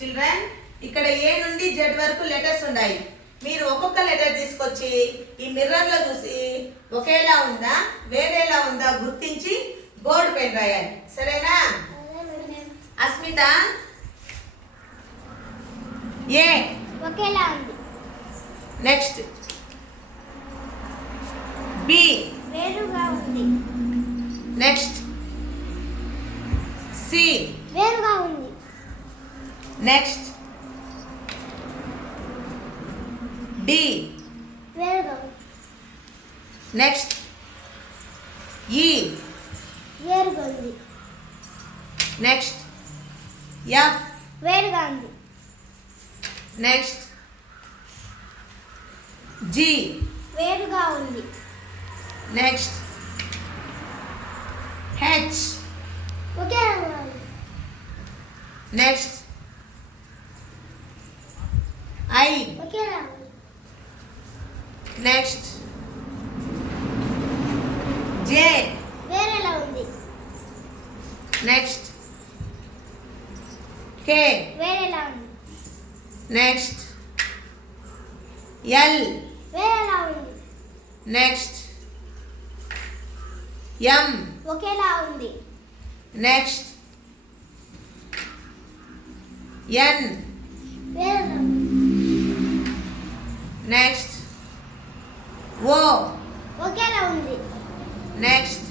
Children ఇక్కడ ఏ నుండి Z వరకు లెటర్స్ ఉన్నాయి. మీరు ఒక్కొక్క లెటర్ తీసుకొచ్చి ఈ మిర్రర్లో చూసి ఒకేలా ఉందా వేరేలా ఉందా గుర్తించి బోర్డు పైన రాయాలి. సరేనా? అస్మిత? ఏ? ఒకేలా ఉంది. నెక్స్ట్ బి వేరుగా ఉంది. నెక్స్ట్ సి వేరుగా ఉంది నెక్స్ట్ డి నెక్స్ట్ ఈ వేరుగా ఉంది నెక్స్ట్ ఎఫ్ వేరుగా ఉంది నెక్స్ట్ జి వేరుగా ఉంది నెక్స్ట్ హెచ్ ఉంది నెక్స్ట్ ఐ. నెక్స్ట్. జే. వేరేలా ఉంది. నెక్స్ట్. కే. వేరేలా ఉంది. నెక్స్ట్. ఎల్. వేరేలా ఉంది. నెక్స్ట్. ఎం. ఒకేలా ఉంది. నెక్స్ట్. ఎన్. వేరేలా నెక్స్ట్ ఓ ఒకేలా ఉంది. నెక్స్ట్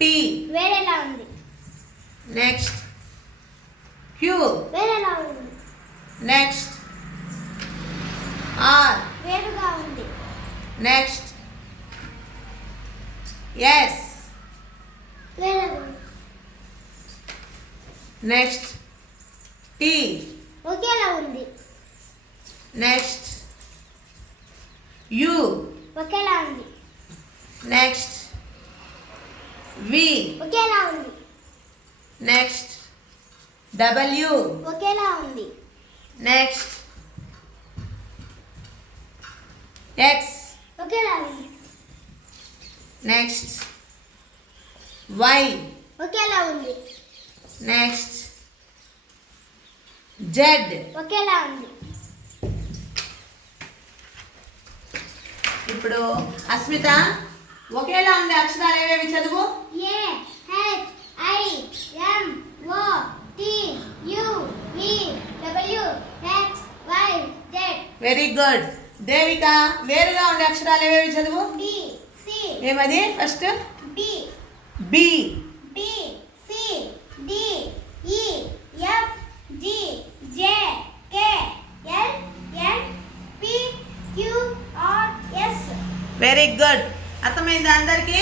టీ వేరేలా ఉంది. నెక్స్ట్ క్యూ వేరేలా ఉంది. నెక్స్ట్ ఆర్ వేరుగా ఉంది. నెక్స్ట్ ఎస్ నెక్స్ట్ టీ ఒకేలా ఉంది. నెక్స్ట్ యు ఒకేలా ఉంది. నెక్స్ట్ వి ఒకేలా ఉంది. నెక్స్ట్ డబ్ల్యూ ఒకేలా ఉంది. నెక్స్ట్ ఎక్స్ ఒకేలా ఉంది. నెక్స్ట్ వై ఒకేలా ఉంది. నెక్స్ట్ జెడ్ ఒకేలా ఉంది. ఇప్పుడు అస్మిత ఒకేలా ఉండే అక్షరాలు ఏవేవి చదువు? A H I M O T U V W X Y Z. Very good Devika వేరుగా ఉండే అక్షరాలు ఏవేవి చదువు? D C. ఏమది first? B. B. D C D E F G J K L N P Q R S very good అర్థమైందా అందరికీ?